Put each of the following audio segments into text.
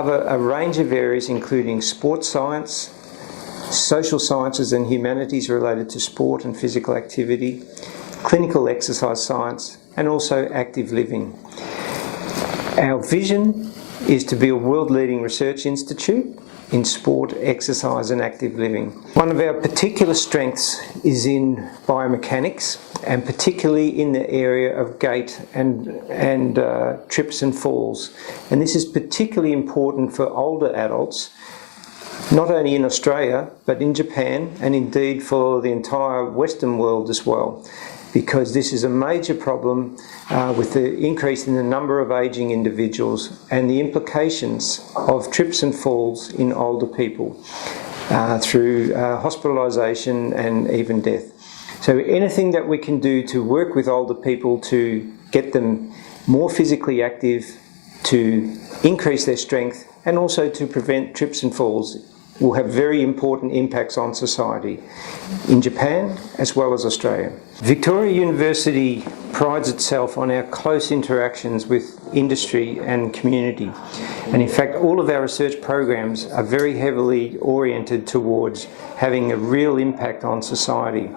cover a range of areas including sports science, social sciences and humanities related to sport and physical activity, clinical exercise science, and also active living. Our vision is to be a world-leading research institute in sport, exercise and active living. One of our particular strengths is in biomechanics, and particularly in the area of gait and trips and falls. And this is particularly important for older adults, not only in Australia, but in Japan, and indeed for the entire Western world as well, because this is a major problem with the increase in the number of ageing individuals and the implications of trips and falls in older people through hospitalisation and even death. So anything that we can do to work with older people to get them more physically active, to increase their strength, and also to prevent trips and falls will have very important impacts on society in Japan as well as Australia. Victoria University prides itself on our close interactions with industry and community, and in fact all of our research programs are very heavily oriented towards having a real impact on society.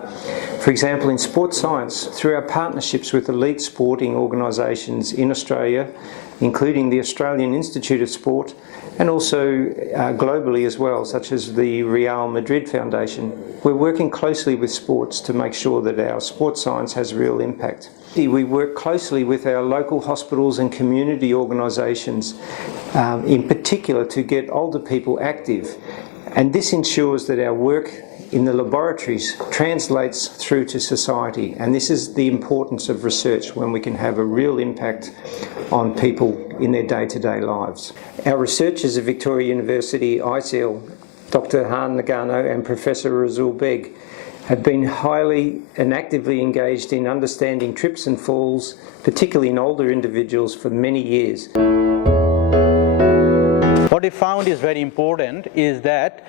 For example, in sports science, through our partnerships with elite sporting organisations in Australia, including the Australian Institute of Sport, and also globally as well, such as the Real Madrid Foundation. We're working closely with sports to make sure that our sports science has real impact. We work closely with our local hospitals and community organisations, in particular to get older people active. And this ensures that our work in the laboratories translates through to society, and this is the importance of research when we can have a real impact on people in their day-to-day lives. Our researchers at Victoria University ISEAL, Dr. Han Nagano and Professor Razul Beg, have been highly and actively engaged in understanding trips and falls, particularly in older individuals, for many years. What we found is very important is that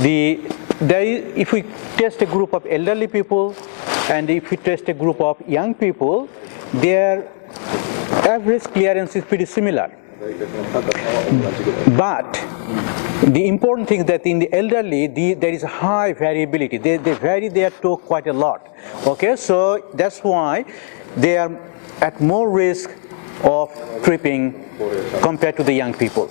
if we test a group of elderly people and if we test a group of young people, their average clearance is pretty similar. But the important thing is that in the elderly, there is a high variability. They vary their toe quite a lot. Okay, so that's why they are at more risk of tripping compared to the young people.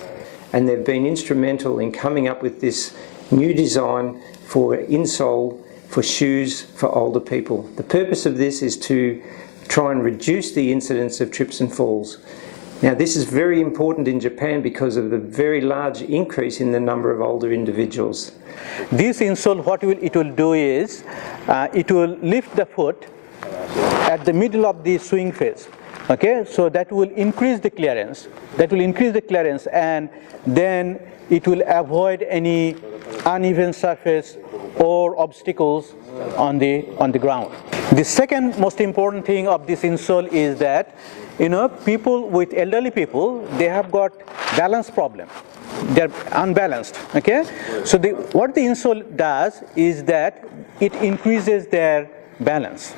And they've been instrumental in coming up with this new design for insole for shoes for older people. The purpose of this is to try and reduce the incidence of trips and falls. Now this is very important in Japan because of the very large increase in the number of older individuals. This insole, what it will do is, it will lift the foot at the middle of the swing phase. Okay, so that will increase the clearance. And then it will avoid any uneven surface or obstacles on the ground. The second most important thing of this insole is that, people with elderly people, they have got balance problem. They're unbalanced. Okay, so what the insole does is that it increases their balance.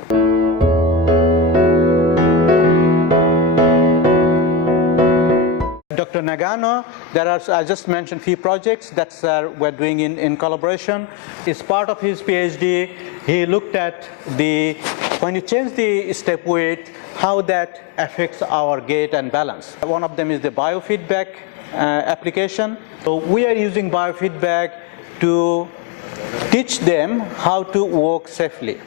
Dr. Nagano, I just mentioned few projects that we're doing in collaboration. As part of his PhD, he looked at when you change the step weight, how that affects our gait and balance. One of them is the biofeedback application. So we are using biofeedback to teach them how to walk safely.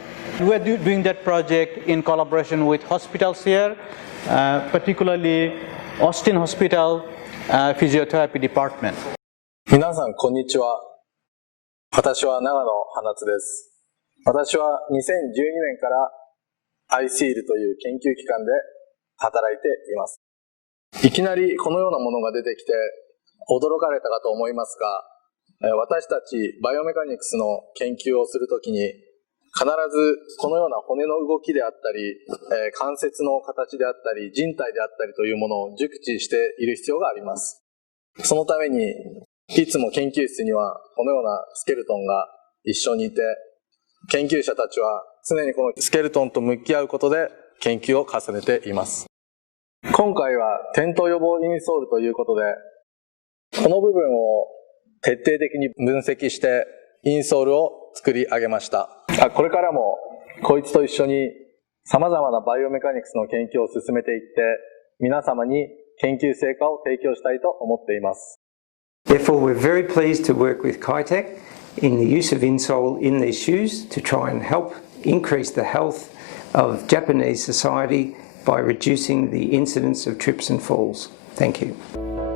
We are doing that project in collaboration with hospitals here, particularly Austin Hospital Physiotherapy Department. 皆さんこんにちは。私は長野花津です。私は2012年から ISEAL という研究機関で働いています。いきなりこのようなものが出てきて驚かれたかと思いますが、私たちバイオメカニクスの研究をするときに必ずこのような骨の動きであったり、関節の形であったり、人体であったりというものを熟知している必要があります。そのために、いつも研究室にはこのようなスケルトンが一緒にいて、研究者たちは常にこのスケルトンと向き合うことで研究を重ねています。今回は転倒予防インソールということで、この部分を徹底的に分析してインソールを作り上げました。これからもこいつと一緒にさまざまなバイオメカニクスの研究を進めていって皆様に研究成果を提供したいと思っています。Therefore, we're very pleased to work with Kitec in the use of insole in these shoes to try and help increase the health of Japanese society by reducing the incidence of trips and falls. Thank you.